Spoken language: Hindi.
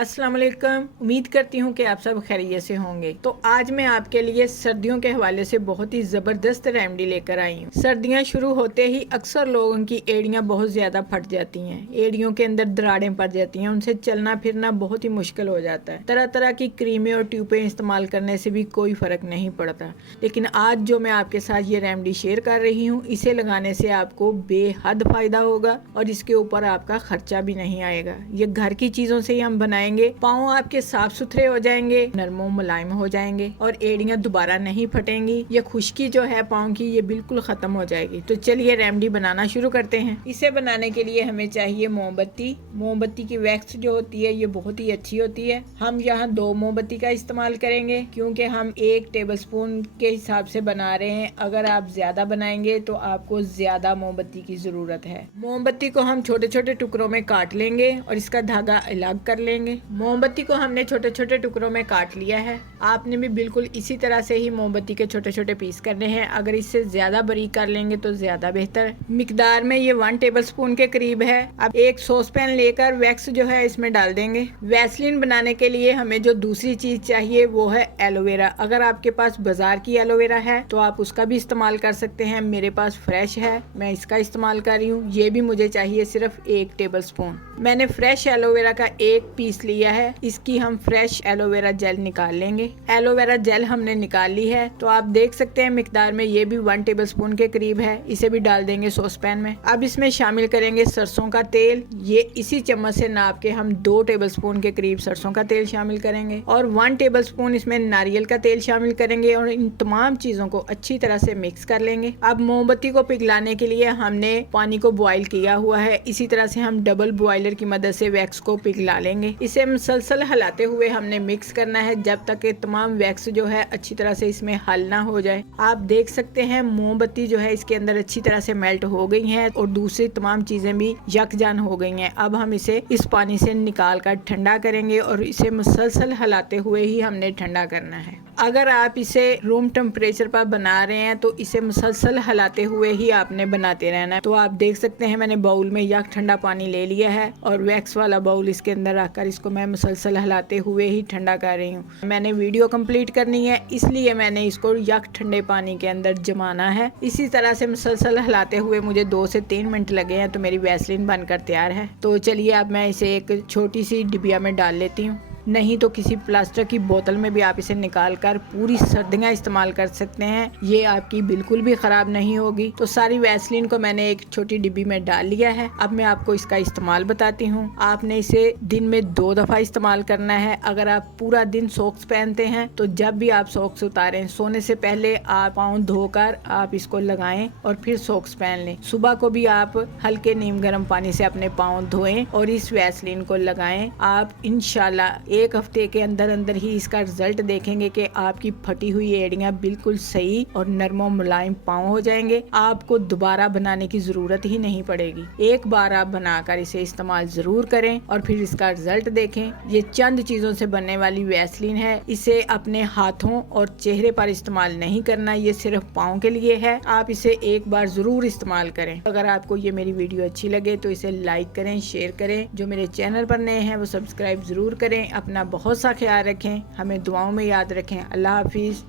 अस्सलाम वालेकुम। उम्मीद करती हूँ कि आप सब खैरियत से होंगे। तो आज मैं आपके लिए सर्दियों के हवाले से बहुत ही ज़बरदस्त रेमेडी लेकर आई हूँ। सर्दियाँ शुरू होते ही अक्सर लोगों की एड़ियाँ बहुत ज़्यादा फट जाती हैं, एड़ियों के अंदर दरारें पड़ जाती हैं, उनसे चलना फिरना बहुत ही मुश्किल हो जाता है। तरह तरह की क्रीमें और ट्यूबें इस्तेमाल करने से भी कोई फ़र्क नहीं पड़ता, लेकिन आज जो मैं आपके साथ ये रेमेडी शेयर कर रही हूँ, इसे लगाने से आपको बेहद फ़ायदा होगा और इसके ऊपर आपका खर्चा भी नहीं आएगा। ये घर की चीज़ों से ही हम बनाएंगे। पाँव आपके साफ सुथरे हो जाएंगे, नरमो मुलायम हो जाएंगे और एड़ियाँ दोबारा नहीं फटेंगी। ये खुश्की जो है पाँव की, ये बिल्कुल खत्म हो जाएगी। तो चलिए रेमेडी बनाना शुरू करते हैं। इसे बनाने के लिए हमें चाहिए मोमबत्ती। मोमबत्ती की वैक्स जो होती है ये बहुत ही अच्छी होती है। हम यहाँ 2 मोमबत्ती का इस्तेमाल करेंगे क्योंकि हम 1 टेबलस्पून के हिसाब से बना रहे हैं। अगर आप ज्यादा बनाएंगे तो आपको ज्यादा मोमबत्ती की जरूरत है। मोमबत्ती को हम छोटे छोटे टुकड़ों में काट लेंगे और इसका धागा अलग कर लेंगे। मोमबत्ती को हमने छोटे छोटे टुकड़ों में काट लिया है। आपने भी बिल्कुल इसी तरह से ही मोमबत्ती के छोटे छोटे पीस करने हैं। अगर इससे ज्यादा बारीक कर लेंगे तो ज्यादा बेहतर है। मिकदार में ये 1 टेबलस्पून के करीब है। अब एक सॉस पैन लेकर वैक्स जो है इसमें डाल देंगे। वैसलीन बनाने के लिए हमें जो दूसरी चीज चाहिए वो है एलोवेरा। अगर आपके पास बाजार की एलोवेरा है तो आप उसका भी इस्तेमाल कर सकते हैं। मेरे पास फ्रेश है, मैं इसका इस्तेमाल कर रही हूँ। ये भी मुझे चाहिए सिर्फ 1 टेबलस्पून। मैंने फ्रेश एलोवेरा का 1 पीस लिया है। इसकी हम फ्रेश एलोवेरा जेल निकाल लेंगे। एलोवेरा जेल हमने निकाल ली है। तो आप देख सकते हैं मिकदार में ये भी 1 टेबलस्पून के करीब है। इसे भी डाल देंगे सॉस पैन में। अब इसमें शामिल करेंगे सरसों का तेल। ये इसी चम्मच से नाप के हम 2 टेबलस्पून के करीब सरसों का तेल शामिल करेंगे और 1 टेबलस्पून इसमें नारियल का तेल शामिल करेंगे और इन तमाम चीजों को अच्छी तरह से मिक्स कर लेंगे। अब मोमबत्ती को पिघलाने के लिए हमने पानी को बॉईल किया हुआ है। इसी तरह से हम डबल बॉयलर की मदद से वैक्स को पिघला लेंगे। इसे मुसलसल हिलाते हुए हमने मिक्स करना है जब तक कि तमाम वैक्स जो है अच्छी तरह से इसमें हल ना हो जाए। आप देख सकते हैं मोमबत्ती जो है इसके अंदर अच्छी तरह से मेल्ट हो गई है और दूसरी तमाम चीजें भी यकजान हो गई हैं। अब हम इसे इस पानी से निकाल कर ठंडा करेंगे और इसे मुसलसल हिलाते हुए ही हमने ठंडा करना है। अगर आप इसे रूम टेम्परेचर पर बना रहे हैं तो इसे मुसलसल हिलाते हुए ही आपने बनाते रहना है। तो आप देख सकते हैं मैंने बाउल में यक ठंडा पानी ले लिया है और वैक्स वाला बाउल इसके अंदर रखकर इसको मैं मुसलसल हिलाते हुए ही ठंडा कर रही हूँ। मैंने वीडियो कंप्लीट करनी है इसलिए मैंने इसको यक ठंडे पानी के अंदर जमाना है। इसी तरह से मुसलसल हिलाते हुए मुझे 2 से 3 मिनट लगे हैं तो मेरी वैसलीन बनकर तैयार है। तो चलिए अब मैं इसे एक छोटी सी डिबिया में डाल लेती हूँ, नहीं तो किसी प्लास्टिक की बोतल में भी आप इसे निकाल कर पूरी सर्दियाँ इस्तेमाल कर सकते हैं। ये आपकी बिल्कुल भी ख़राब नहीं होगी। तो सारी वैसलीन को मैंने एक छोटी डिब्बी में डाल लिया है। अब मैं आपको इसका इस्तेमाल बताती हूँ। आपने इसे दिन में 2 दफ़ा इस्तेमाल करना है। अगर आप पूरा दिन सॉक्स पहनते हैं तो जब भी आप सॉक्स उतारें सोने से पहले आप पाँव धोकर आप इसको लगाएं और फिर सॉक्स पहन लें। सुबह को भी आप हल्के नीम गर्म पानी से अपने पाँव धोएं और इस वैसलीन को लगाएं। आप इंशाल्लाह 1 हफ्ते के अंदर अंदर ही इसका रिजल्ट देखेंगे कि आपकी फटी हुई एड़ियां बिल्कुल सही और नरमो मुलायम पाँव हो जाएंगे। आपको दोबारा बनाने की जरूरत ही नहीं पड़ेगी। एक बार आप बनाकर इसे इस्तेमाल जरूर करें और फिर इसका रिजल्ट देखें। ये चंद चीजों से बनने वाली वैसलीन है। इसे अपने हाथों और चेहरे पर इस्तेमाल नहीं करना, ये सिर्फ पाँव के लिए है। आप इसे एक बार जरूर इस्तेमाल करें। अगर आपको ये मेरी वीडियो अच्छी लगे तो इसे लाइक करें, शेयर करें। जो मेरे चैनल पर नए हैं वो सब्सक्राइब जरूर करें। अपना बहुत सा ख्याल रखें, हमें दुआओं में याद रखें। अल्लाह हाफिज।